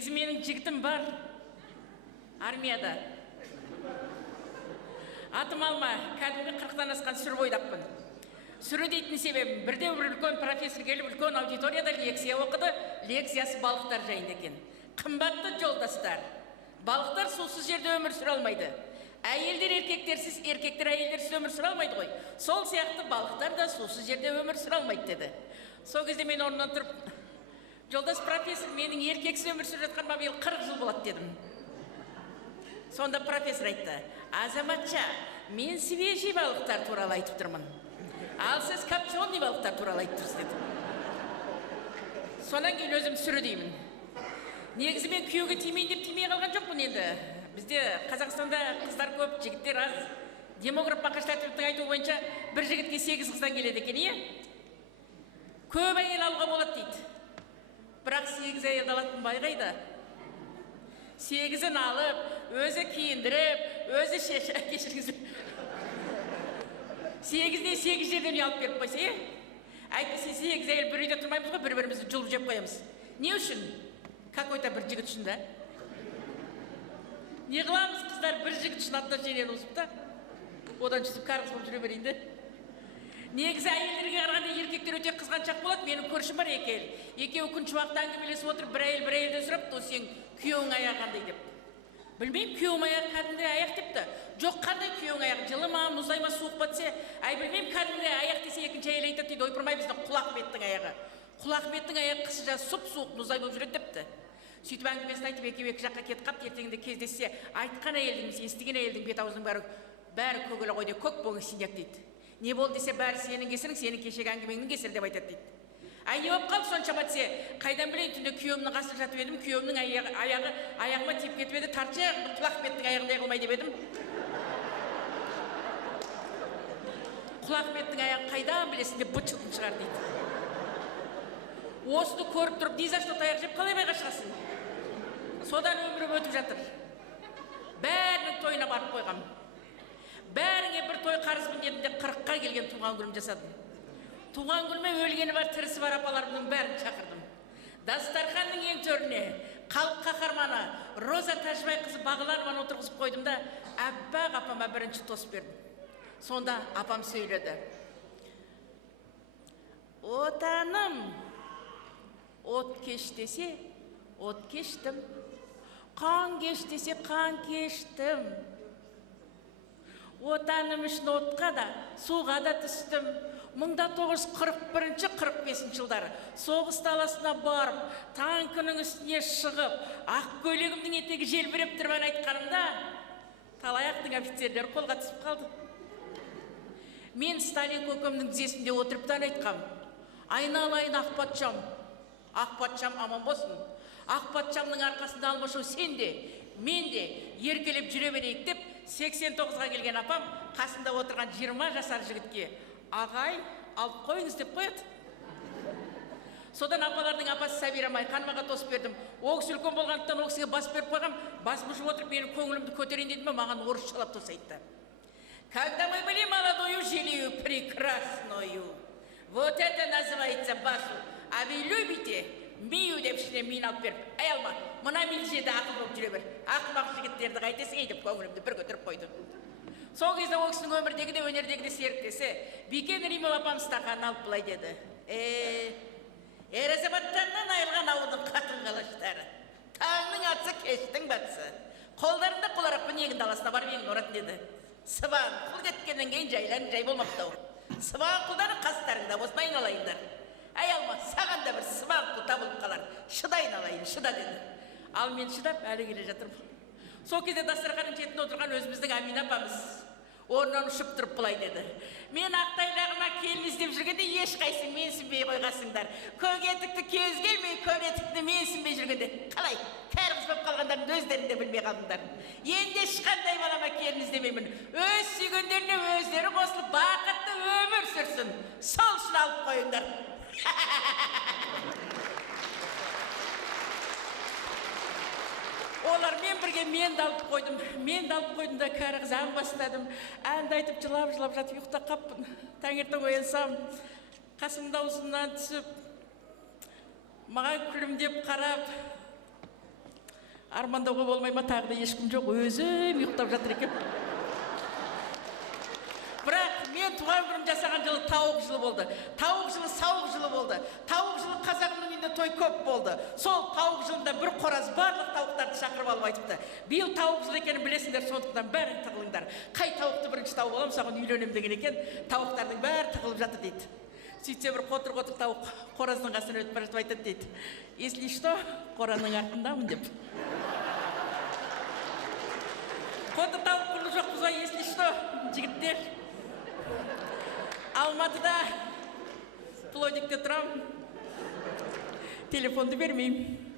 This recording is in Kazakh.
Негізі менің жігітім бар армияда. Атым Алма, кәдімгі 40-тан асқан сүр бойдақпын. Сүрі дейтін себебім, бірде бір үлкен профессор келіп, үлкен аудиторияда лекция оқыды. Лекциясы балықтар жайында екен. Қымбатты жолдастар, балықтар сусыз жерде өмір сүре алмайды. Әйелдер еркектерсіз, еркектер әйелдерсіз өмір сүре алмайды ғой. Сол сияқты балықтар да сусыз жерде өмір сүре алмайды деді. Сол кезде мен орнымнан тұрып, жолдас профессор, менің еркексіз өмір сүріп жатқаныма биыл 40 жыл болады дедім. Сонда профессор айтты: азаматша, мен свежий балықтар туралы айтып тұрмын. Ал сіз копченый балықтар туралы айтып тұрсыз деді. Сонан кейін өзім сүрі деймін. Негізі мен күйеуге тимейін деп тимей қалған жоқпын енді. Бізде Қазақстанда қыздар көп, жігіттер аз. Демограф Мақаштатовтың айтуы бойынша бір жігітке 8 қыздан келеді екен, иә? Көп әйел алуға болады дейді. Бірақ 8 әйел алатын бай қайда? 8-ін алып, өзі киіндіріп, өзі кешіріңіздер. 8-ден 8 жерден үй алып беріп қойса, е? Әйтпесе 8 әйел бір үйде тұрмаймыз ғой, бір-бірімізді жұлып жеп қоямыз. Не үшін? Какой-то бір жігіт үшін да? Не қыламыз қыздар бір жігіт үшін отношениені ұзып та? Одан жүзіп қарғыз болып жүре берейін де. Негізі әйелдерге қарағанда еркектер өте қызғаншақ болады. Менің көршім бар екі әйел. Екеуі күн шуақта әңгімелесіп отырып, бір әйелден сұрапты: сен күйеуің аяғы қандай деп. Білмеймін, күйеуім аяғы кәдімгі аяқ депті. Жоқ, қандай күйеуің аяқ, жылы ма, мұздай ма, суық па десе, білмеймін, кәдімгі аяқ десе, екінші әйел айтады дейді: ойпырмай, біздің Құлахметтің аяғы. Құлахметтің аяғы қысы жаз сұп-суық мұздай болып жүреді депті. Сөйтіп әңгімесін айтып, екеуі екі жаққа кетіп қалып, ертеңінде кездессе, айтқан әйелдің, естіген әйелдің бет-аузының бәрі көгілі ғой деп, көк боңы синяк дейді. Не болды десе, бәрі сенің кесірің, сенің кешегі әңгімеңнің кесірі деп айтады дейді. Әй, не болып қалды соншама десе, қайдан білейін, түнде күйеуімнің қасында жатып едім, күйеуімнің аяғыма тиіп кетіп еді, тартшы Құлахметтің аяғындай қылмай деп едім. Құлахметтің аяғын қайдан білесің деп быт-шытын шығар дейді. Осыны көріп тұрып, ни за что таяқ жеп қалай байға шығасың? Содан өмірім өтіп жатыр. Бәрінің тойына барып қойғам. Бәріңе бір той қарызбын дедім де 40-қа келген туған күнім жасадым. Туған күніме өлгені бар, тірісі бар апаларымның бәрін шақырдым. Дастарханның ең төріне халық қаһарманы Роза Тәжібайқызы Бағланованы отырғызып қойдым да, аппақ апама бірінші тос бердім. Сонда апам сөйледі: отаным, от кеш десе, от кештім. Қан кеш десе, қан кештім. Отаным үшін отқа да, суға да түстім. 1941-45 жылдары соғыс даласына барып, танкінің үстіне шығып, ақ көйлегімнің етегі желбіреп тұрған айтқанымда, талаяқтың офицерлері қолға түсіп қалды. Мен Сталин көкемнің тізесінде отырыптан айтқам: айналайын ақ патшам, ақ патшам аман болсын. Ақ патшамның арқасында Алмашу сен де, мен де еркелеп жүре берейік деп, 89-ға келген апам қасында отырған 20 жасар жігітке: ағай, алып қойыңыз деп қояды. Содан апалардың апасы Сабирамай қанмаға тосып бердім. Ол кісі үлкен болғандықтан ол кісіге бас беріп қойғам. Бас бұшып отырып, менің көңілімді көтерейін дедім, маған орысшалап тос айтты: когда мы были молодою, жили прекрасною. Вот это называется басу. А вы любите? Мию деп ішіне миын алып беріп: әй Алма, мына милжеді ақыл болып жүре бер. Ақымақ жігіттерді қайтесің ей деп көңілімді бір көтеріп қойды. Сол кезде ол кісінің өмірдегі де өнердегі де серіктесі Бикен Римова апам стақанын алып былай деді: ер азаматтарынан айырған ауылдың қатын қалаштары, таңның атысы кештің батысы, қолдарында қоларақпен егін даласына барып егін оратын деді. Сыбан құл кеткеннен кейін жайларын жай болмапты. Сыбан құлдары қастарыңда болсын, айналайындар. Әй Алма, саған да бір сыбан құл табылып қалар, шыдайын алайын, шыда деді. Ал мен шыдап әлі келе жатырмын. Сол кезде дастарханның шетінде отырған өзіміздің Амина апамыз орнынан ұшып тұрып былай деді: мен ақтайлағыма келін іздеп жүргенде ешқайсың менсінбей қойғасыңдар. Көк етікті кез келмей, көр етікті менсінбей жүргенде қалай кәрі қыз болып қалғандарын өздерін де білмей қалдыңдар. Енді ешқандай балама келін іздемеймін. Өз сүйгендеріне өздері қосылып бақытты өмір сүрсін. Сол үшін алып қойыңдар. Олармен бірге мен де алып қойдым. Мен де алып қойдым да кәрі қыз ән бастадым. Әнді айтып жылап жатып ұйықтап қаппын. Таңертең оянсам, қасымның аузымнан түсіп, маған күлімдеп қарап, армандауға болмай ма, тағы да ешкім жоқ, өзім ұйықтап жатыр екен. Бірақ мен туған күнім жасаған жылы тауық жылы болды. Тауық жылы сауық жылы болды. Тауық жылы қазағымның үйінде той көп болды. Сол тауық жылында бір қораз барлық тауықтарды шақырып алып айтыпты. Биыл тауық жылы екенін білесіңдер, сондықтан бәрің тығылыңдар. Қай тауықты бірінші тауып аламын, саған үйленем деген екен. Тауықтардың бәрі тығылып жатыр дейді. Сөйтсе бір қотыр тауық қораздың қасынан өтіп бара жатып айтады дейді. Если что, қораның артындамын деп. Қотыр тауық құрлы жоқпыз ғой, если что, жігіттер. Алматыда плодикте тұрам, телефонды бермеймін.